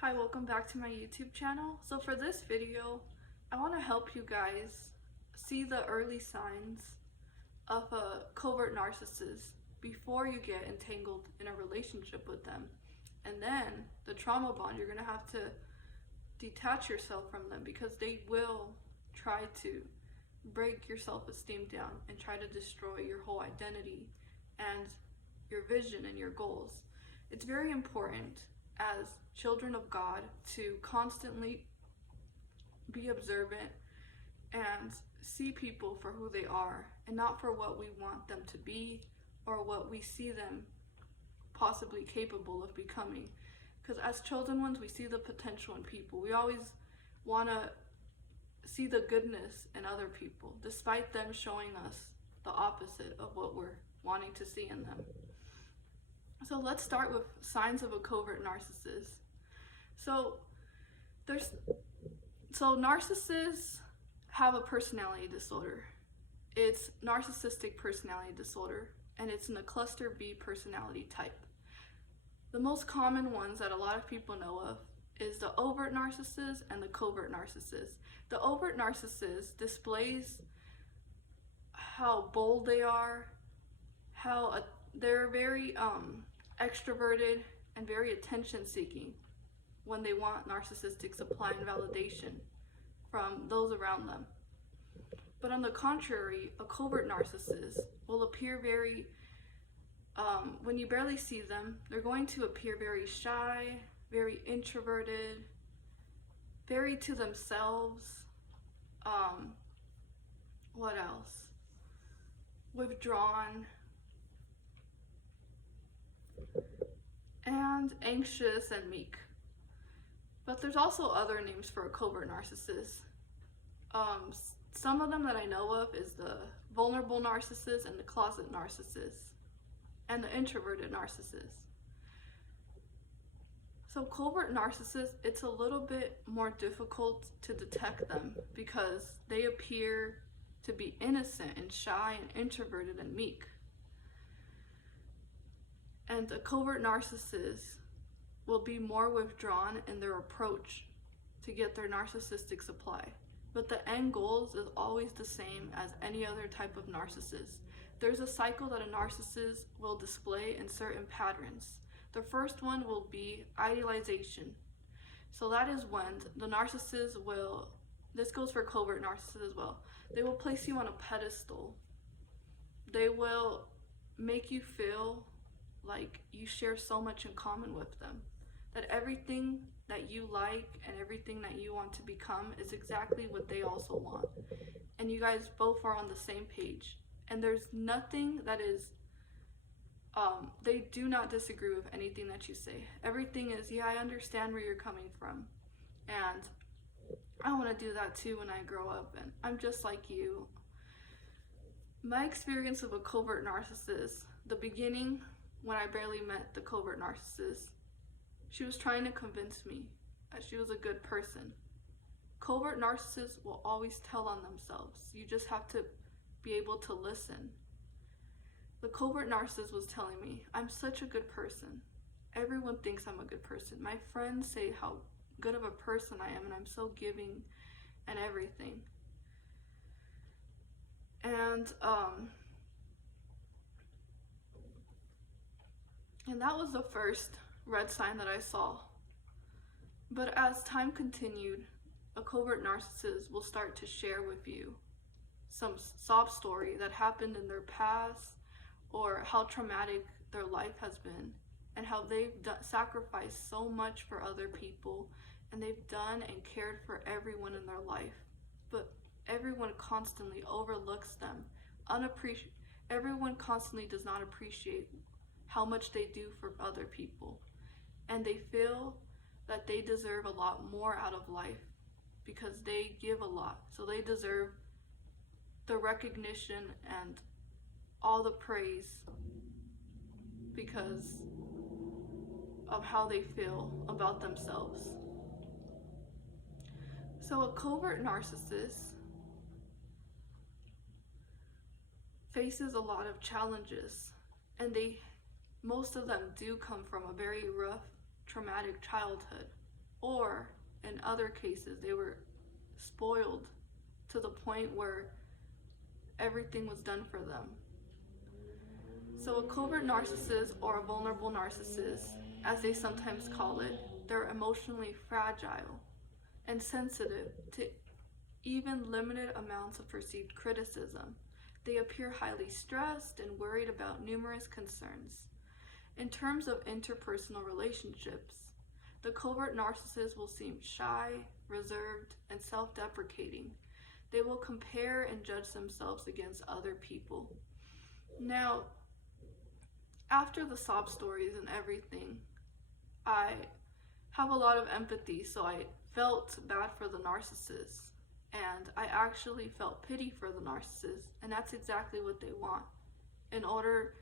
Hi, welcome back to my YouTube channel. So for this video, I want to help you guys see the early signs of a covert narcissist before you get entangled in a relationship with them. And then the trauma bond, you're going to have to detach yourself from them because they will try to break your self-esteem down and try to destroy your whole identity and your vision and your goals. It's very important as children of God to constantly be observant and see people for who they are and not for what we want them to be or what we see them possibly capable of becoming. Because as chosen ones, we see the potential in people. We always want to see the goodness in other people, despite them showing us the opposite of what we're wanting to see in them. So let's start with signs of a covert narcissist. So narcissists have a personality disorder. It's narcissistic personality disorder, and it's in the cluster B personality type. The most common ones that a lot of people know of is the overt narcissist and the covert narcissist. The overt narcissist displays how bold they are, how they're very extroverted and very attention-seeking when they want narcissistic supply and validation from those around them. But on the contrary, a covert narcissist will appear very, when you barely see them, they're going to appear very shy, very introverted, very to themselves. What else? Withdrawn, and anxious and meek. But there's also other names for a covert narcissist. Some of them that I know of is the vulnerable narcissist and the closet narcissist and the introverted narcissist. So covert narcissists, it's a little bit more difficult to detect them because they appear to be innocent and shy and introverted and meek. And a covert narcissist will be more withdrawn in their approach to get their narcissistic supply. But the end goals is always the same as any other type of narcissist. There's a cycle that a narcissist will display in certain patterns. The first one will be idealization. So that is when the narcissist will, this goes for covert narcissists as well, they will place you on a pedestal. They will make you feel like you share so much in common with them, that everything that you like and everything that you want to become is exactly what they also want, and you guys both are on the same page, and there's nothing that is they do not disagree with anything that you say. Everything is, yeah, I understand where you're coming from, and I want to do that too when I grow up, and I'm just like you. My experience of a covert narcissist, the beginning, when I barely met the covert narcissist, she was trying to convince me that she was a good person. Covert narcissists will always tell on themselves. You just have to be able to listen. The covert narcissist was telling me, I'm such a good person. Everyone thinks I'm a good person. My friends say how good of a person I am, and I'm so giving and everything. And that was the first red sign that I saw. But as time continued, a covert narcissist will start to share with you some sob story that happened in their past, or how traumatic their life has been, and how they've sacrificed so much for other people, and they've done and cared for everyone in their life, but everyone constantly overlooks them. Everyone constantly does not appreciate how much they do for other people, and they feel that they deserve a lot more out of life because they give a lot, so they deserve the recognition and all the praise because of how they feel about themselves. So a covert narcissist faces a lot of challenges, and most of them do come from a very rough, traumatic childhood. or in other cases, they were spoiled to the point where everything was done for them. So a covert narcissist, or a vulnerable narcissist, as they sometimes call it, they're emotionally fragile and sensitive to even limited amounts of perceived criticism. They appear highly stressed and worried about numerous concerns. In terms of interpersonal relationships, the covert narcissist will seem shy, reserved, and self-deprecating. They will compare and judge themselves against other people. Now, after the sob stories and everything, I have a lot of empathy, so I felt bad for the narcissist. And I actually felt pity for the narcissist, and that's exactly what they want in order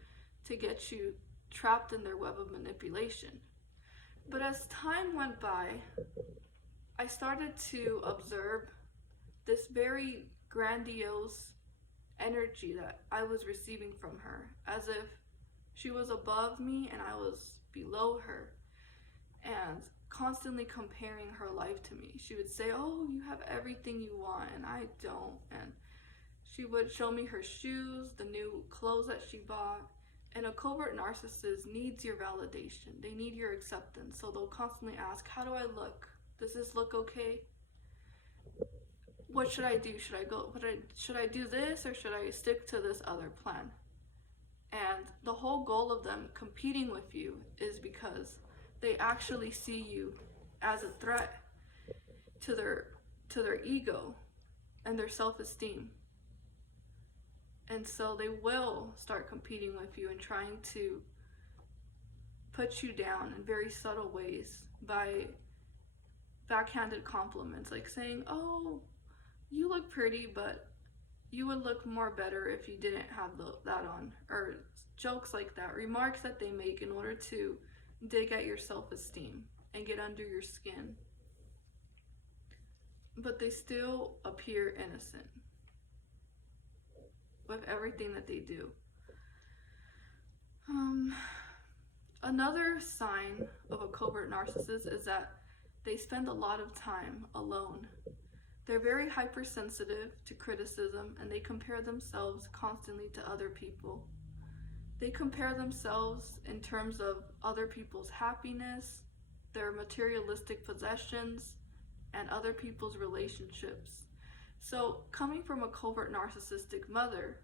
to get you trapped in their web of manipulation. But as time went by, I started to observe this very grandiose energy that I was receiving from her, as if she was above me and I was below her, and constantly comparing her life to me. She would say, "Oh, you have everything you want and I don't." And she would show me her shoes, the new clothes that she bought. And a covert narcissist needs your validation. They need your acceptance. So they'll constantly ask, "How do I look? Does this look okay? What should I do? Should I do this, or should I stick to this other plan?" And the whole goal of them competing with you is because they actually see you as a threat to their ego and their self-esteem. And so they will start competing with you and trying to put you down in very subtle ways by backhanded compliments, like saying, "Oh, you look pretty, but you would look more better if you didn't have that on," or jokes like that, remarks that they make in order to dig at your self-esteem and get under your skin. But they still appear innocent with everything that they do. Another sign of a covert narcissist is that they spend a lot of time alone. They're very hypersensitive to criticism, and they compare themselves constantly to other people. They compare themselves in terms of other people's happiness, their materialistic possessions, and other people's relationships. So, coming from a covert narcissistic mother,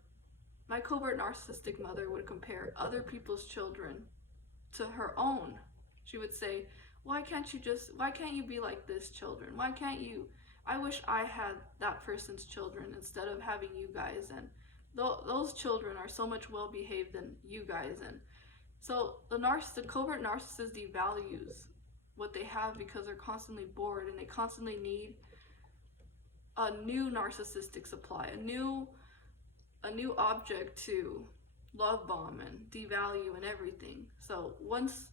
my covert narcissistic mother would compare other people's children to her own. She would say, why can't you be like this, children? Why can't you? I wish I had that person's children instead of having you guys, and those children are so much well behaved than you guys. And so the covert narcissist devalues what they have because they're constantly bored and they constantly need a new narcissistic supply, a new object to love bomb and devalue and everything. So once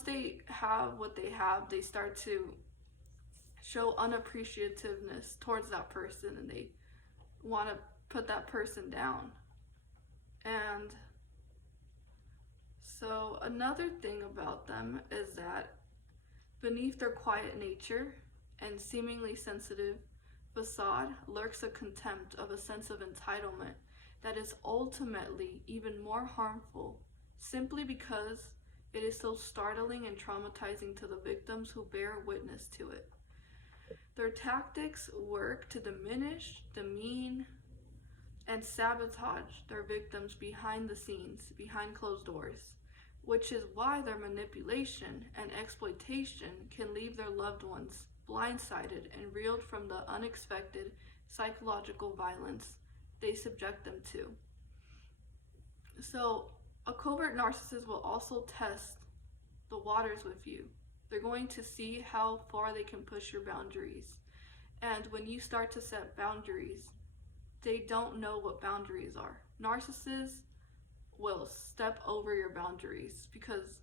they have what they have, they start to show unappreciativeness towards that person, and they want to put that person down. And so another thing about them is that beneath their quiet nature and seemingly sensitive facade lurks a contempt of a sense of entitlement that is ultimately even more harmful, simply because it is so startling and traumatizing to the victims who bear witness to it. Their tactics work to diminish, demean, and sabotage their victims behind the scenes, behind closed doors, which is why their manipulation and exploitation can leave their loved ones blindsided and reeled from the unexpected psychological violence they subject them to. So, a covert narcissist will also test the waters with you. They're going to see how far they can push your boundaries. And when you start to set boundaries, they don't know what boundaries are. Narcissists will step over your boundaries because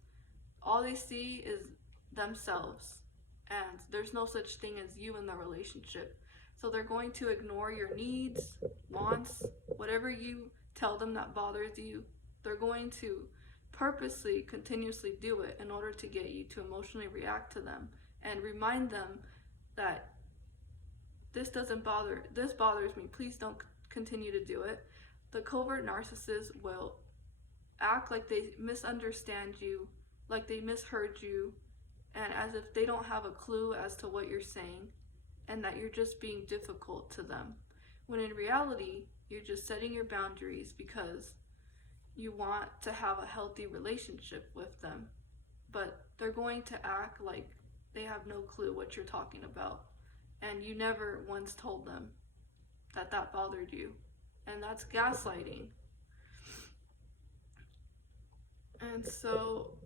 all they see is themselves, and there's no such thing as you in the relationship. So they're going to ignore your needs, wants, whatever you tell them that bothers you. They're going to purposely, continuously do it in order to get you to emotionally react to them and remind them that this bothers me, please don't continue to do it. The covert narcissist will act like they misunderstand you, like they misheard you, and as if they don't have a clue as to what you're saying, and that you're just being difficult to them. When in reality, you're just setting your boundaries because you want to have a healthy relationship with them. But they're going to act like they have no clue what you're talking about. And you never once told them that that bothered you. And that's gaslighting. And so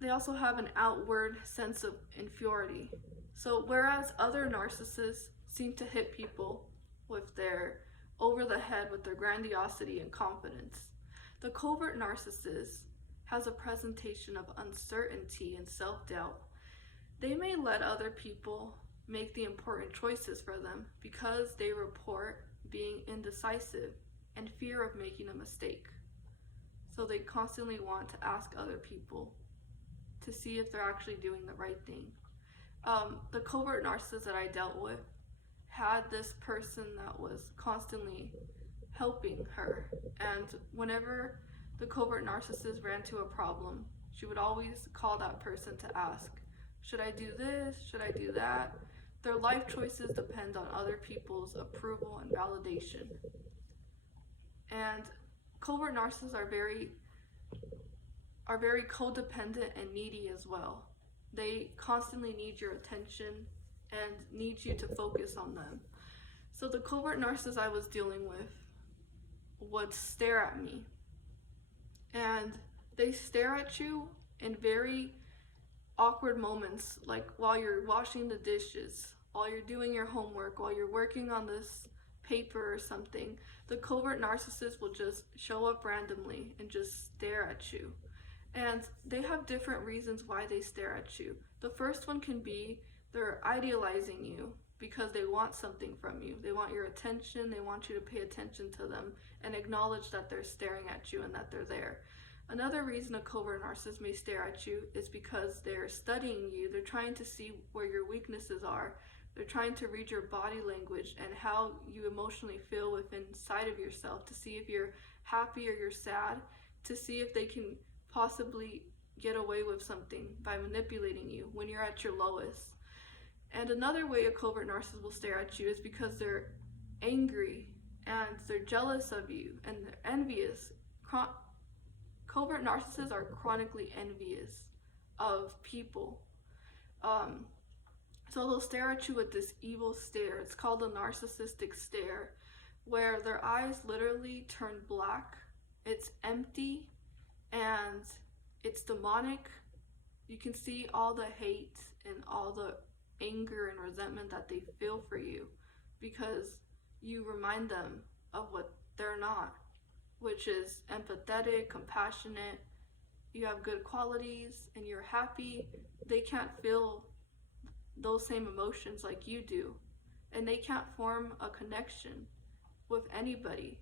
they also have an outward sense of inferiority. So whereas other narcissists seem to hit people with their over the head with their grandiosity and confidence, the covert narcissist has a presentation of uncertainty and self-doubt. They may let other people make the important choices for them because they report being indecisive and fear of making a mistake. So they constantly want to ask other people to see if they're actually doing the right thing. The covert narcissist that I dealt with had this person that was constantly helping her, and whenever the covert narcissist ran to a problem, she would always call that person to ask, should I do this? Should I do that? Their life choices depend on other people's approval and validation. And covert narcissists are very codependent and needy as well. They constantly need your attention and need you to focus on them. So the covert narcissist I was dealing with would stare at me, and they stare at you in very awkward moments, like while you're washing the dishes, while you're doing your homework, while you're working on this paper or something. The covert narcissist will just show up randomly and just stare at you. And they have different reasons why they stare at you. The first one can be they're idealizing you because they want something from you. They want your attention, they want you to pay attention to them and acknowledge that they're staring at you and that they're there. Another reason a covert narcissist may stare at you is because they're studying you. They're trying to see where your weaknesses are. They're trying to read your body language and how you emotionally feel within inside of yourself, to see if you're happy or you're sad, to see if they can possibly get away with something by manipulating you when you're at your lowest. And another way a covert narcissist will stare at you is because they're angry and they're jealous of you and they're envious. Covert narcissists are chronically envious of people. So they'll stare at you with this evil stare. It's called a narcissistic stare, where their eyes literally turn black. It's empty and it's demonic. You can see all the hate and all the anger and resentment that they feel for you because you remind them of what they're not, which is empathetic, compassionate, you have good qualities, and you're happy. They can't feel those same emotions like you do, and they can't form a connection with anybody.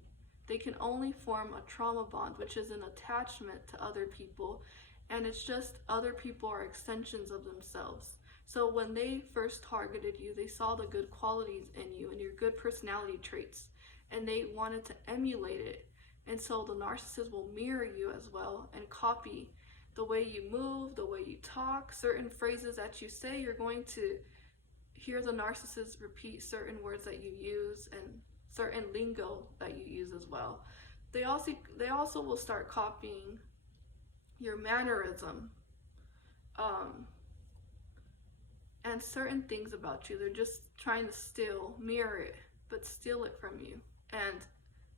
They can only form a trauma bond, which is an attachment to other people, and it's just other people are extensions of themselves. So when they first targeted you, they saw the good qualities in you and your good personality traits, and they wanted to emulate it. And so the narcissist will mirror you as well and copy the way you move, the way you talk, certain phrases that you say. You're going to hear the narcissist repeat certain words that you use and certain lingo that you use as well. They also will start copying your mannerism and certain things about you. They're just trying to mirror it, but steal it from you, and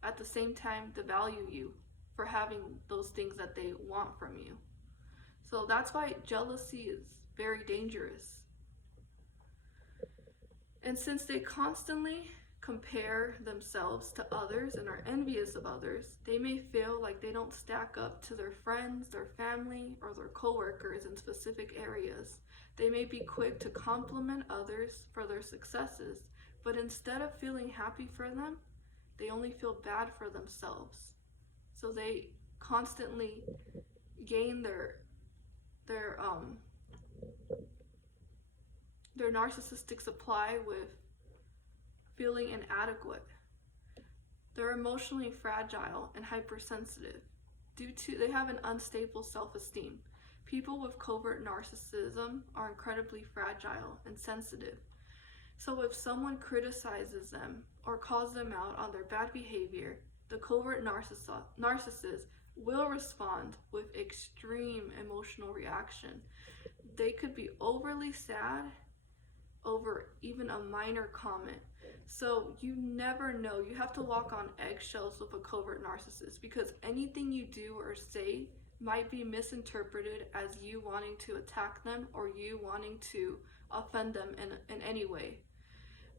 at the same time devalue you for having those things that they want from you. So that's why jealousy is very dangerous. And since they constantly compare themselves to others and are envious of others, they may feel like they don't stack up to their friends, their family, or their coworkers in specific areas. They may be quick to compliment others for their successes, but instead of feeling happy for them, they only feel bad for themselves. So they constantly gain their their narcissistic supply with feeling inadequate. They're emotionally fragile and hypersensitive. They have an unstable self-esteem. People with covert narcissism are incredibly fragile and sensitive. So if someone criticizes them or calls them out on their bad behavior, the covert narcissist will respond with extreme emotional reaction. They could be overly sad over even a minor comment. So you never know. You have to walk on eggshells with a covert narcissist, because anything you do or say might be misinterpreted as you wanting to attack them or you wanting to offend them in any way.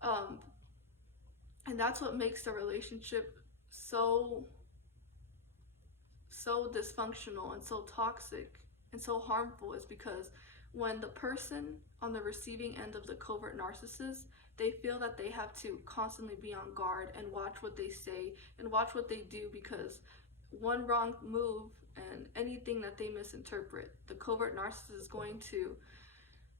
And that's what makes the relationship so dysfunctional and so toxic and so harmful, is because when the person on the receiving end of the covert narcissist, they feel that they have to constantly be on guard and watch what they say and watch what they do, because one wrong move and anything that they misinterpret, the covert narcissist is going to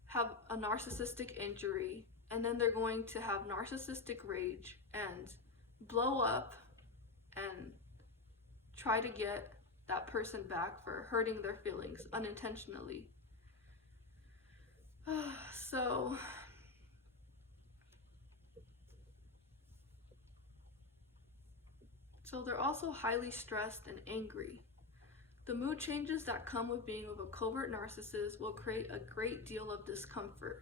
have a narcissistic injury, and then they're going to have narcissistic rage and blow up and try to get that person back for hurting their feelings unintentionally. So they're also highly stressed and angry. The mood changes that come with being with a covert narcissist will create a great deal of discomfort.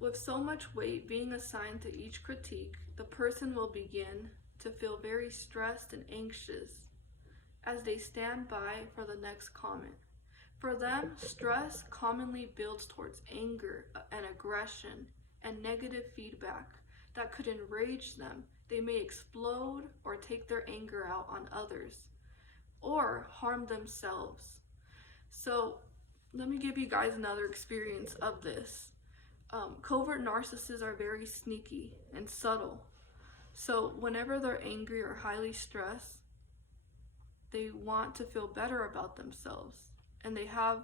With so much weight being assigned to each critique, the person will begin to feel very stressed and anxious as they stand by for the next comment. For them, stress commonly builds towards anger and aggression and negative feedback that could enrage them. They may explode or take their anger out on others or harm themselves. So let me give you guys another experience of this. Covert narcissists are very sneaky and subtle. So whenever they're angry or highly stressed, they want to feel better about themselves, and they have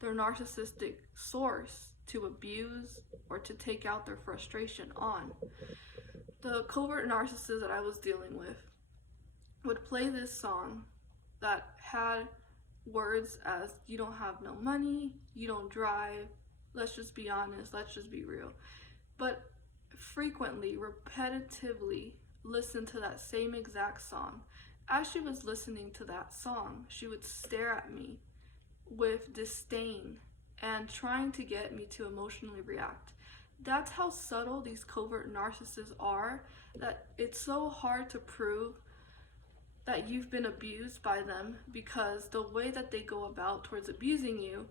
their narcissistic source to abuse or to take out their frustration on. The covert narcissist that I was dealing with would play this song that had words as, "You don't have no money, you don't drive, let's just be honest, let's just be real." But frequently, repetitively listen to that same exact song. As she was listening to that song, she would stare at me with disdain and trying to get me to emotionally react. That's how subtle these covert narcissists are, that it's so hard to prove that you've been abused by them, because the way that they go about towards abusing you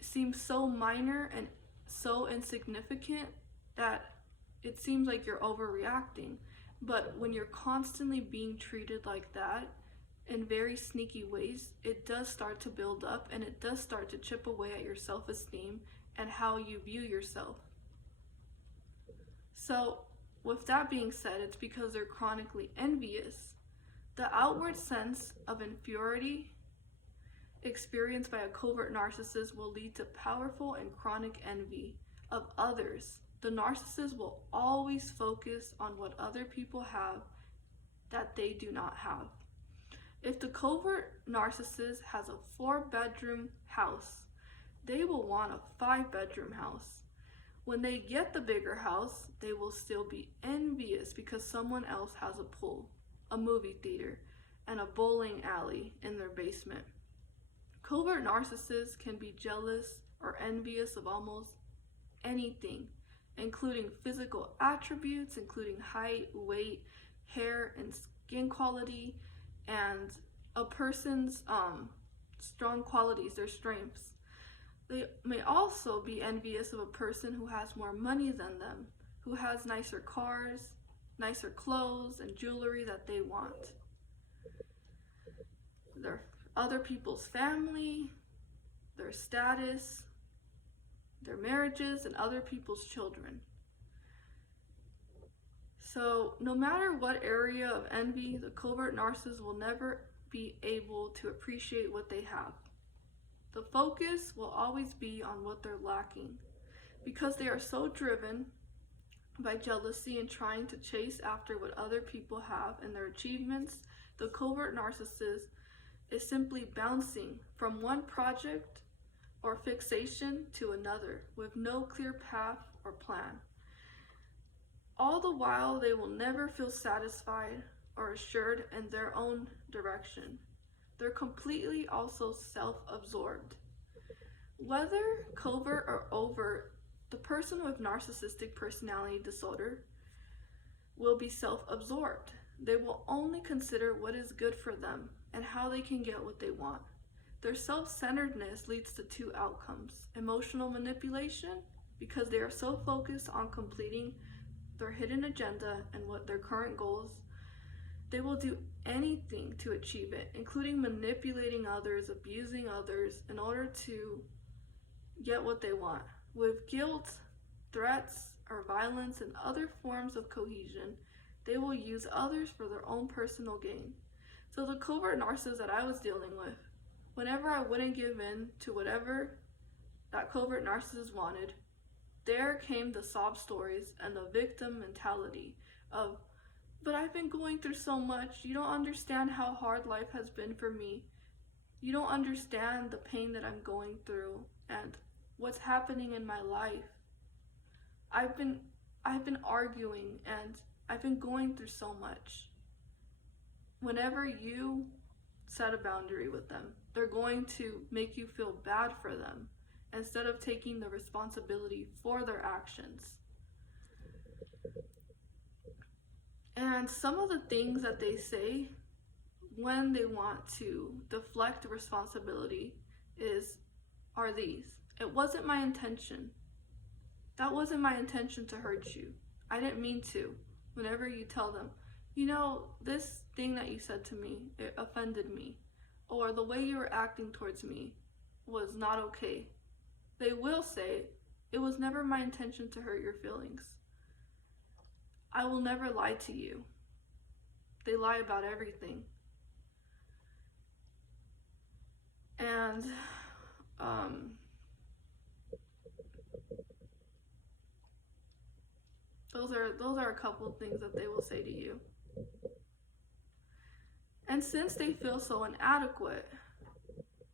seems so minor and so insignificant that it seems like you're overreacting. But when you're constantly being treated like that in very sneaky ways, it does start to build up, and it does start to chip away at your self-esteem and how you view yourself. So with that being said, it's because they're chronically envious. The outward sense of inferiority experienced by a covert narcissist will lead to powerful and chronic envy of others. The narcissist will always focus on what other people have that they do not have. If the covert narcissist has a 4-bedroom house, they will want a 5-bedroom house. When they get the bigger house, they will still be envious because someone else has a pool, a movie theater, and a bowling alley in their basement. Covert narcissists can be jealous or envious of almost anything, including physical attributes, including height, weight, hair, and skin quality, and a person's strong qualities, their strengths. They may also be envious of a person who has more money than them, who has nicer cars, nicer clothes, and jewelry that they want. Their other people's family, their status, their marriages, and other people's children. So no matter what area of envy, the covert narcissist will never be able to appreciate what they have. The focus will always be on what they're lacking. Because they are so driven by jealousy and trying to chase after what other people have and their achievements, the covert narcissist is simply bouncing from one project or fixation to another with no clear path or plan. All the while, they will never feel satisfied or assured in their own direction. They're completely also self-absorbed. Whether covert or overt, the person with narcissistic personality disorder will be self-absorbed. They will only consider what is good for them and how they can get what they want. Their self-centeredness leads to two outcomes: emotional manipulation, because they are so focused on completing their hidden agenda and what their current goals. They will do anything to achieve it, including manipulating others, abusing others in order to get what they want. With guilt, threats, or violence and other forms of cohesion, they will use others for their own personal gain. So the covert narcissist that I was dealing with, whenever I wouldn't give in to whatever that covert narcissist wanted, there came the sob stories and the victim mentality of, but I've been going through so much. You don't understand how hard life has been for me. You don't understand the pain that I'm going through and what's happening in my life. I've been arguing and I've been going through so much. Whenever you set a boundary with them, they're going to make you feel bad for them instead of taking the responsibility for their actions. And some of the things that they say when they want to deflect responsibility are these: it wasn't my intention. That wasn't my intention to hurt you. I didn't mean to. Whenever you tell them, you know, this thing that you said to me, it offended me, or the way you were acting towards me was not okay, they will say, it was never my intention to hurt your feelings. I will never lie to you. They lie about everything. And those are a couple of things that they will say to you. And since they feel so inadequate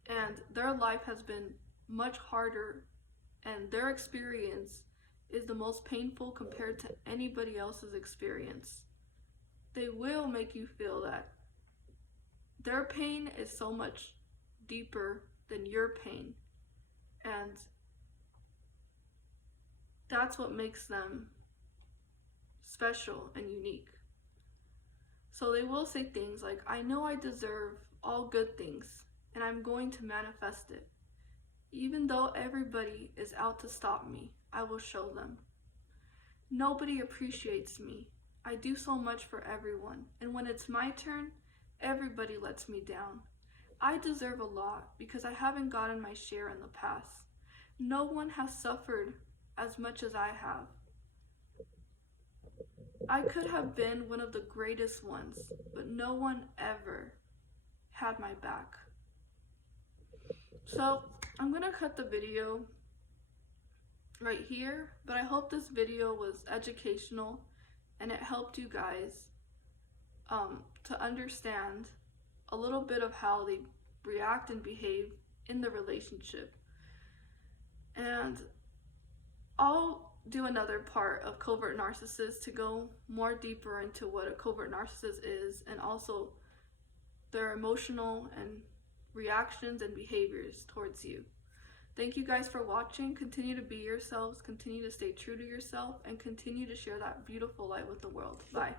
and their life has been much harder and their experience is the most painful compared to anybody else's experience, they will make you feel that their pain is so much deeper than your pain, and that's what makes them special and unique. So they will say things like, I know I deserve all good things and I'm going to manifest it. Even though everybody is out to stop me, I will show them. Nobody appreciates me. I do so much for everyone, and when it's my turn, everybody lets me down. I deserve a lot because I haven't gotten my share in the past. No one has suffered as much as I have. I could have been one of the greatest ones, but no one ever had my back. So I'm gonna cut the video right here, but I hope this video was educational and it helped you guys to understand a little bit of how they react and behave in the relationship. And I'll do another part of covert narcissists to go more deeper into what a covert narcissist is, and also their emotional and reactions and behaviors towards you. Thank you guys for watching. Continue to be yourselves, continue to stay true to yourself, and continue to share that beautiful light with the world. Bye.